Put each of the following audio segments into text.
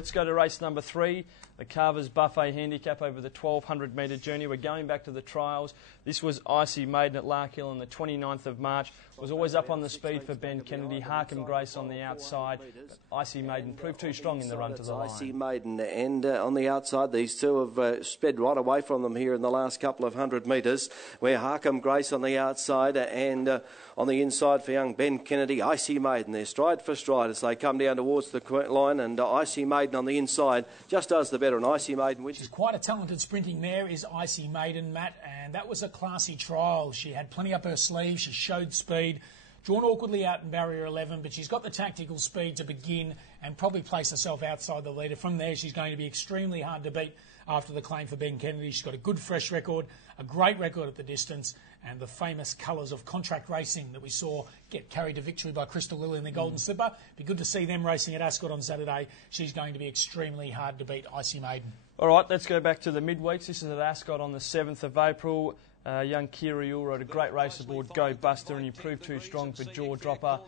let's go to race number 3, the Carver's Buffet Handicap over the 1,200 metre journey. We're going back to the trials. This was Icy Maiden at Larkhill on the 29th of March. It was always up on the speed for Ben Kennedy. Harkham Grace on the outside. But Icy Maiden proved too strong in the run to the line. Icy Maiden, and on the outside, these two have sped right away from them here in the last couple of 100 metres, where Harkham Grace on the outside and on the inside for young Ben Kennedy. Icy Maiden there, stride for stride as they come down towards the line, and Icy Maiden on the inside just does the better, and Icy Maiden wins. She's quite a talented sprinting mare, is Icy Maiden, Matt, and that was a classy trial. She had plenty up her sleeve, she showed speed, drawn awkwardly out in barrier 11, but she's got the tactical speed to begin and probably place herself outside the leader. From there, she's going to be extremely hard to beat after the claim for Ben Kennedy. She's got a good fresh record, a great record at the distance, and the famous colours of Contract Racing that we saw get carried to victory by Crystal Lily in the Golden Slipper. Be good to see them racing at Ascot on Saturday. She's going to be extremely hard to beat, Icy Maiden. All right, let's go back to the midweeks. This is at Ascot on the 7th of April. Young Kira Yule rode a great race aboard Go Buster, and he proved too strong for Jaw Dropper.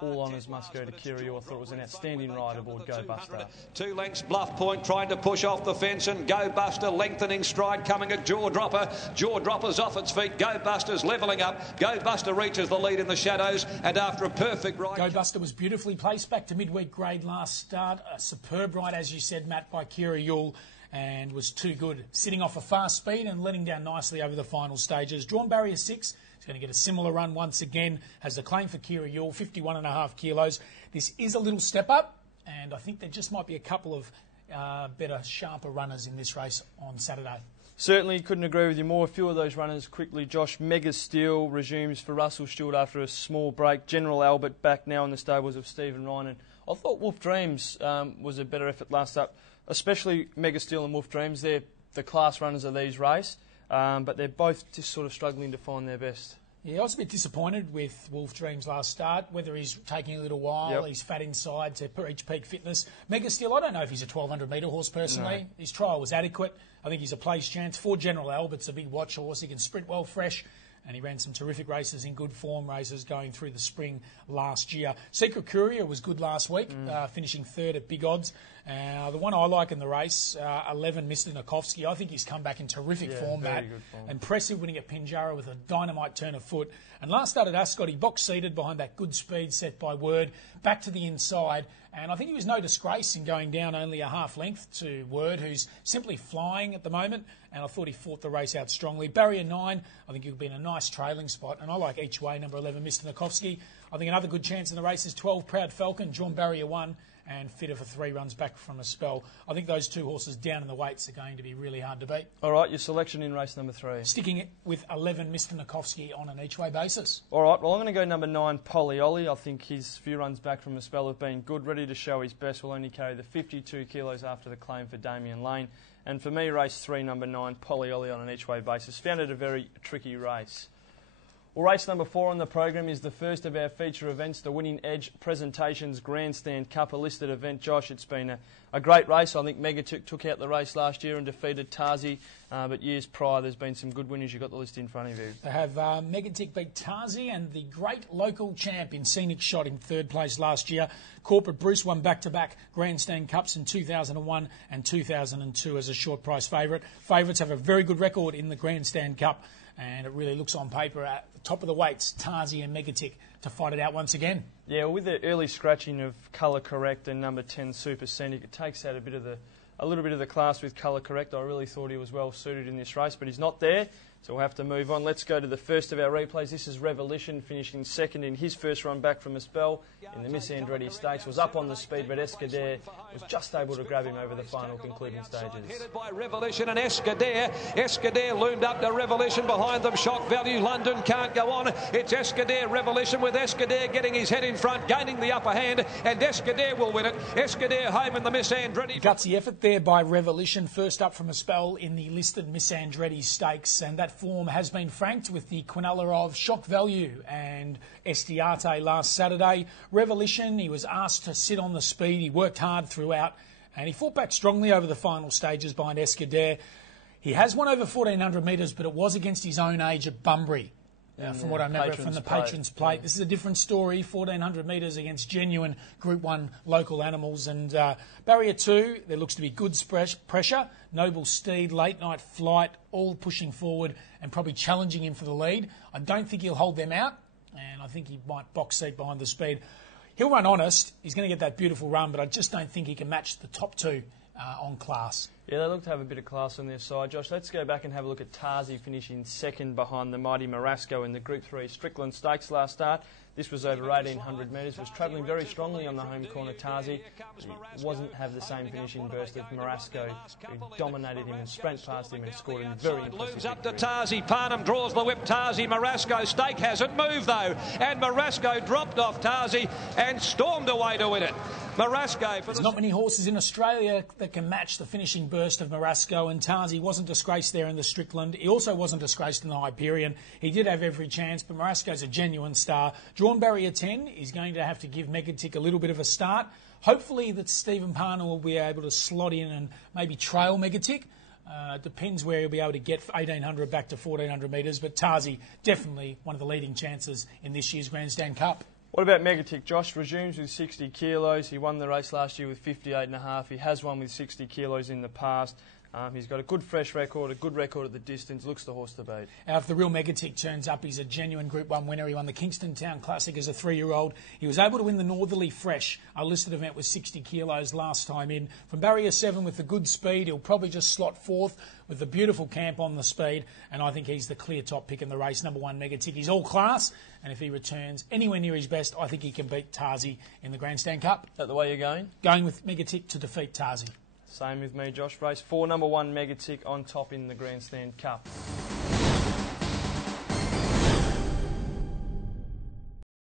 All honours must go to Kira Yule. I thought it was an outstanding ride aboard Go Buster. 2 lengths, Bluff Point trying to push off the fence, and Go Buster lengthening stride coming at Jaw Dropper. Jaw Dropper's off its feet. Go Buster's levelling up. Go Buster reaches the lead in the shadows, and after a perfect ride... Go Buster was beautifully placed back to midweek grade last start. A superb ride, as you said, Matt, by Kira Yule, and was too good, sitting off a fast speed and letting down nicely over the final stages. Drawn barrier 6, he's going to get a similar run once again, has the claim for Kira Yule, 51.5 kilos. This is a little step up, and I think there just might be a couple of better, sharper runners in this race on Saturday. Certainly couldn't agree with you more. A few of those runners quickly. Josh, Mega Steel resumes for Russell Stewart after a small break. General Albert back now in the stables of Stephen Ryan. And I thought Wolf Dreams was a better effort last up, especially Mega Steel and Wolf Dreams. They're the class runners of these race, but they're both just sort of struggling to find their best. Yeah, I was a bit disappointed with Wolf Dreams last start, whether he's taking a little while, he's fat inside to reach peak fitness. Mega Steel, I don't know if he's a 1,200 metre horse personally. No. His trial was adequate. I think he's a place chance. For General Albert's a big watch horse. He can sprint well fresh, and he ran some terrific races in good form races going through the spring last year. Secret Courier was good last week, finishing 3rd at big odds. The one I like in the race, 11, Mr. Nikovsky, I think he's come back in terrific form, Matt. Impressive winning at Pinjarra with a dynamite turn of foot. And last start at Ascot, he box-seated behind that good speed set by Word, back to the inside. And I think he was no disgrace in going down only a half length to Word, who's simply flying at the moment. And I thought he fought the race out strongly. Barrier 9, I think he'll be in a nice trailing spot. And I like each way, number 11, Mr. Nikovsky. I think another good chance in the race is 12, Proud Falcon, drawn barrier 1. And fitter for 3 runs back from a spell. I think those two horses down in the weights are going to be really hard to beat. All right, your selection in race number 3. Sticking it with 11, Mr. Nikovsky, on an each-way basis. All right, well, I'm going to go number 9, Polioli. I think his few runs back from a spell have been good, ready to show his best. Will only carry the 52 kilos after the claim for Damien Lane. And for me, race 3, number 9, Polioli on an each-way basis. Found it a very tricky race. Well, race number 4 on the program is the first of our feature events, the Winning Edge Presentations Grandstand Cup, a listed event. Josh, it's been a great race. I think Megatic took out the race last year and defeated Tarzi, but years prior there's been some good winners. You've got the list in front of you. They have Megatic beat Tarzi, and the great local champ in Scenic Shot in 3rd place last year. Corporate Bruce won back-to-back Grandstand Cups in 2001 and 2002 as a short price favourite. Favourites have a very good record in the Grandstand Cup, and it really looks on paper at the top of the weights, Tarzi and Megatic, to fight it out once again. Yeah, well, with the early scratching of Colour Correct and number 10 Super Scenic, it takes out a little bit of the class with Colour Correct. I really thought he was well suited in this race, but he's not there, so we'll have to move on. Let's go to the first of our replays. This is Revolution, finishing 2nd in his first run back from a spell in the Miss Andretti Stakes. Was up on the speed, but Escudero was just able to grab him over the final concluding stages. Headed by Revolution and Escudero. Escudero loomed up to Revolution behind them. Shock Value, London can't go on. It's Escudero, Revolution, with Escudero getting his head in front, gaining the upper hand, and Escudero will win it. Escudero home in the Miss Andretti. Gutsy effort there by Revolution, first up from a spell in the listed Miss Andretti Stakes, and that form has been franked with the quinella of Shock Value and Estiarte last Saturday. Revolution, he was asked to sit on the speed. He worked hard throughout, and he fought back strongly over the final stages behind Escudero. He has won over 1,400 metres, but it was against his own age at Bunbury. from what I remember from the Patrons Plate. This is a different story, 1,400 metres against genuine Group 1 local animals. And Barrier 2, there looks to be good pressure, Noble Steed, Late Night Flight, all pushing forward and probably challenging him for the lead. I don't think he'll hold them out, and I think he might box seat behind the speed. He'll run honest. He's going to get that beautiful run, but I just don't think he can match the top two on class. Yeah, they look to have a bit of class on their side. Josh, let's go back and have a look at Tarzi finishing second behind the mighty Marasco in the Group 3 Strickland Stakes last start. This was over 1,800 metres, was travelling very strongly on the home corner, Tarzi. He wasn't have the same finishing burst of Marasco, who dominated him and sprint past him and scored in very impressive Moves up to Tarzi, Parnham draws the whip, Tarzi, Marasco, Stake hasn't moved though, and Marasco dropped off Tarzi and stormed away to win it. Marasco. There's not many horses in Australia that can match the finishing burst of Marasco, and Tarzi wasn't disgraced there in the Strickland. He also wasn't disgraced in the Hyperion. He did have every chance, but Marasco's a genuine star. Drawn Barrier 10 is going to have to give Megatic a little bit of a start. Hopefully that Stephen Parnham will be able to slot in and maybe trail Megatic. Depends where he'll be able to get 1,800 back to 1,400 metres, but Tarzi definitely one of the leading chances in this year's Grandstand Cup. What about Megatic? Josh resumes with 60 kilos. He won the race last year with 58.5. He has won with 60 kilos in the past. He's got a good fresh record, a good record at the distance. Looks the horse to beat. If the real Megatic turns up, he's a genuine Group 1 winner. He won the Kingston Town Classic as a 3-year-old. He was able to win the Northerly Fresh, a listed event with 60 kilos last time in. From Barrier 7 with the good speed, he'll probably just slot fourth with the beautiful camp on the speed, and I think he's the clear top pick in the race. Number 1, Megatic. He's all class, and if he returns anywhere near his best, I think he can beat Tarzi in the Grandstand Cup. Is that the way you're going? Going with Megatic to defeat Tarzi. Same with me, Josh. Race 4, number 1, Megatic on top in the Grandstand Cup.